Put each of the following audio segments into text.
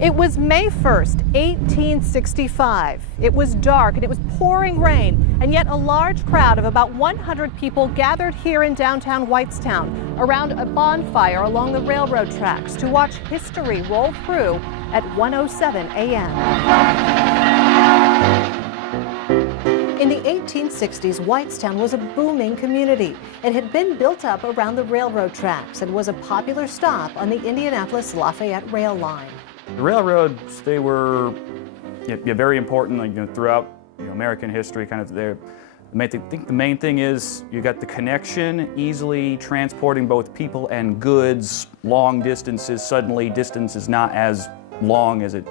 It was May 1st, 1865. It was dark and it was pouring rain, and yet a large crowd of about 100 people gathered here in downtown Whitestown around a bonfire along the railroad tracks to watch history roll through at 1:07 a.m. In the 1860s, Whitestown was a booming community. It had been built up around the railroad tracks and was a popular stop on the Indianapolis-Lafayette rail line. The railroads, they were very important throughout American history. I think the main thing is you got the connection, easily transporting both people and goods long distances. Suddenly, distance is not as long as it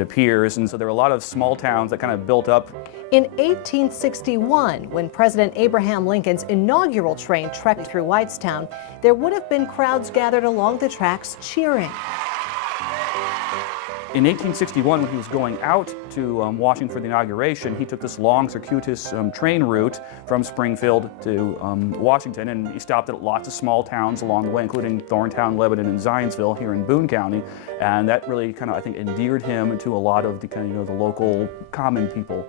appears, and so there were a lot of small towns that kind of built up. In 1861, when President Abraham Lincoln's inaugural train trekked through Whitestown, there would have been crowds gathered along the tracks cheering. In 1861, when he was going out to Washington for the inauguration, he took this long, circuitous train route from Springfield to Washington, and he stopped at lots of small towns along the way, including Thorntown, Lebanon, and Zionsville here in Boone County, and that really I think, endeared him to a lot of the the local common people.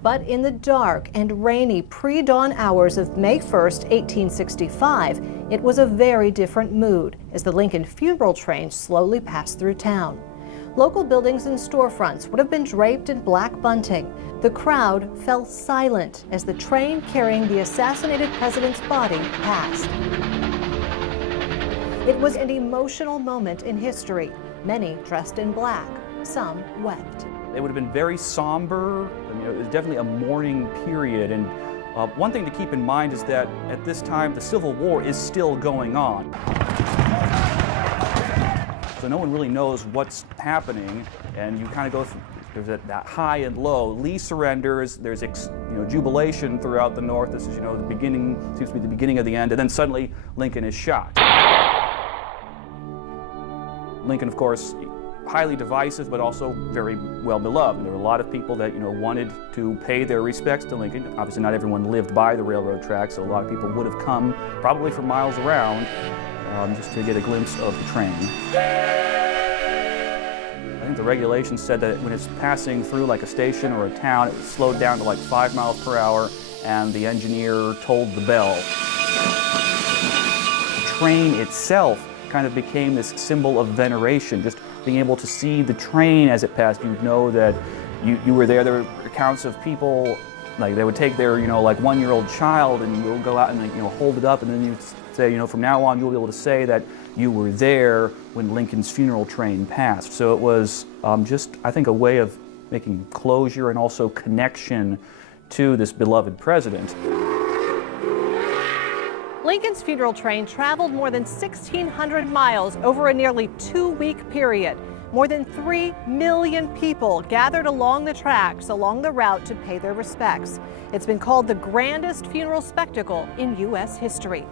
But in the dark and rainy pre-dawn hours of May 1st, 1865, it was a very different mood as the Lincoln funeral train slowly passed through town. Local buildings and storefronts would have been draped in black bunting. The crowd fell silent as the train carrying the assassinated president's body passed. It was an emotional moment in history. Many dressed in black, some wept. It would have been very somber. It was definitely a mourning period. And one thing to keep in mind is that at this time, the Civil War is still going on. So no one really knows what's happening, and you kind of go through, there's that high and low. Lee surrenders, there's jubilation throughout the North. This is the beginning, seems to be the beginning of the end, and then suddenly Lincoln is shot. Lincoln, of course, highly divisive, but also very well beloved. There were a lot of people that wanted to pay their respects to Lincoln. Obviously, not everyone lived by the railroad tracks, so a lot of people would have come, probably from miles around, just to get a glimpse of the train. I think the regulations said that when it's passing through like a station or a town, it was slowed down to like 5 miles per hour, and the engineer tolled the bell. The train itself kind of became this symbol of veneration. Just being able to see the train as it passed, you'd know that you were there. There were accounts of people, like they would take their, like 1-year-old child, and you'll go out and hold it up, and then you'd say, from now on you'll be able to say that you were there when Lincoln's funeral train passed. So it was just, I think, a way of making closure and also connection to this beloved president. Lincoln's funeral train traveled more than 1,600 miles over a nearly 2-week period. More than 3 million people gathered along the tracks along the route to pay their respects. It's been called the grandest funeral spectacle in U.S. history.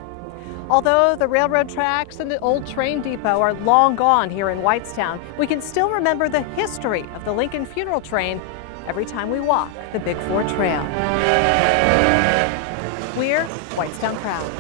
Although the railroad tracks and the old train depot are long gone here in Whitestown, we can still remember the history of the Lincoln funeral train every time we walk the Big 4 Trail. We're Whitestown Proud.